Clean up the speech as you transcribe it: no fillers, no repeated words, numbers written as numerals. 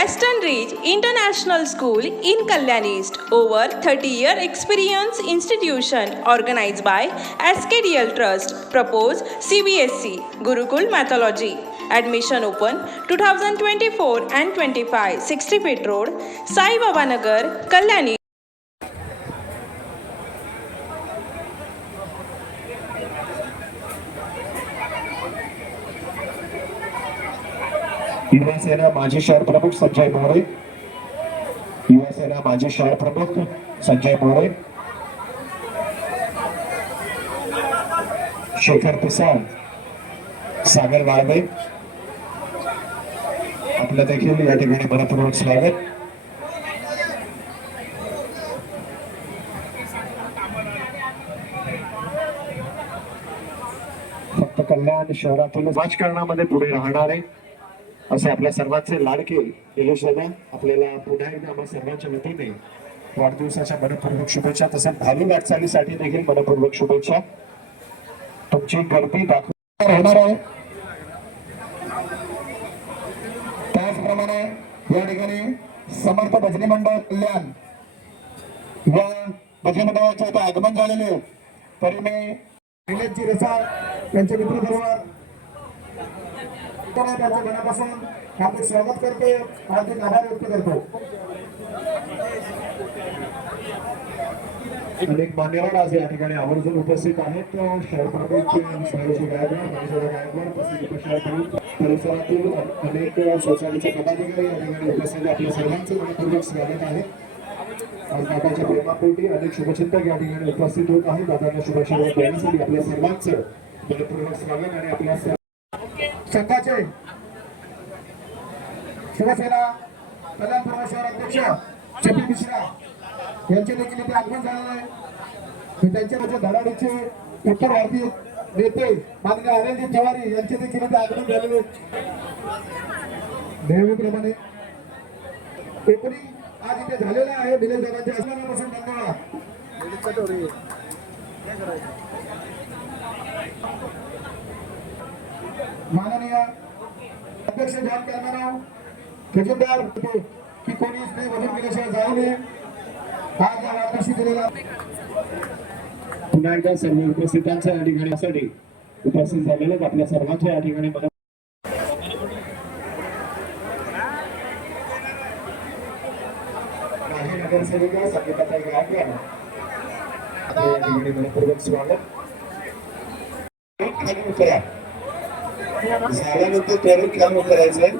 Western Ridge International School in Kalyan East, over 30-year experience institution organized by SKDL Trust, propose CBSE, Gurukul Mythology. Admission open 2024 and 25, 60 Feet Road, Sai Baba Nagar, Kalyan East. Yuvasena माजी शहर प्रमुख संजय मोरे, युवासेना माजी शहर प्रमुख संजय मोरे, शेखर पिसाळ, सागर वाळवे आपलं देखील या ठिकाणी मनपूर्वक स्वागत. फक्त कल्याण शहरातून राजकारणामध्ये पुढे राहणारे असे आपल्या सर्वांचे लाडके निलेश दादा, आपल्याला पुन्हा एकदा आम्हा सर्वांच्या वतीने वाढदिवसाच्या मनपूर्वक शुभेच्छा, तसेच भावी वाटचालीसाठी देखील मनपूर्वक शुभेच्छा. तुमची गर्दी दाखवणार होणार आहे. त्याचप्रमाणे या ठिकाणी समर्थ भजनी मंडळ कल्याण या भजनी मंडळाचे इथे आगमन झालेले, तरी मी निलेशजी रेसाळ यांचे मित्रपरिवार त्यांच्या मनापासून हार्दिक स्वागत करते, हार्दिक आभार व्यक्त करतो. अनेक मान्यवर आज या ठिकाणी आवर्जून उपस्थित आहेत. शहर प्रमुख परिसरातील अनेक सोसायटीचे पदाधिकारी या ठिकाणी उपस्थित, आपल्या सर्वांचं मनपूर्वक स्वागत आहे. आज दादाच्या प्रेमापोटी अनेक शुभचिंतक या ठिकाणी उपस्थित होत आहेत. दादांना शुभेच्छा देण्यासाठी आपल्या सर्वांचं मनपूर्वक स्वागत. आणि आपल्या संघाचे शिवसेना कल्याण पूर्व शहर अध्यक्ष जेपी मिश्रा यांचे देखील इथे आगमन झालेलं आहे. त्यांच्या धडाडीचे उत्तर भारतीय नेते माननीय अनिलजी तिवारी यांचे देखील इथे आगमन झालेले. नेहमीप्रमाणे ओपनिंग आज इथे झालेलं आहे. निलेश दादांच्या आगमनापासून धन्यवाद. माननीय अध्यक्ष जॉन कॅमेराव खजिनदार की कोणी इसने वजन केल्याशिवाय जाऊ नये, आज या वाटाशी दिलेला. पुन्हा एकदा सर्व उपस्थितांच्या या ठिकाणी उपस्थित झालेले आपल्या सर्वांच्या या ठिकाणी नगरसेविका संगीताताई गायकवाड या ठिकाणी मनपूर्वक स्वागत. खाली उतरा, झाल्यानंतर त्वरित काम करायचंय.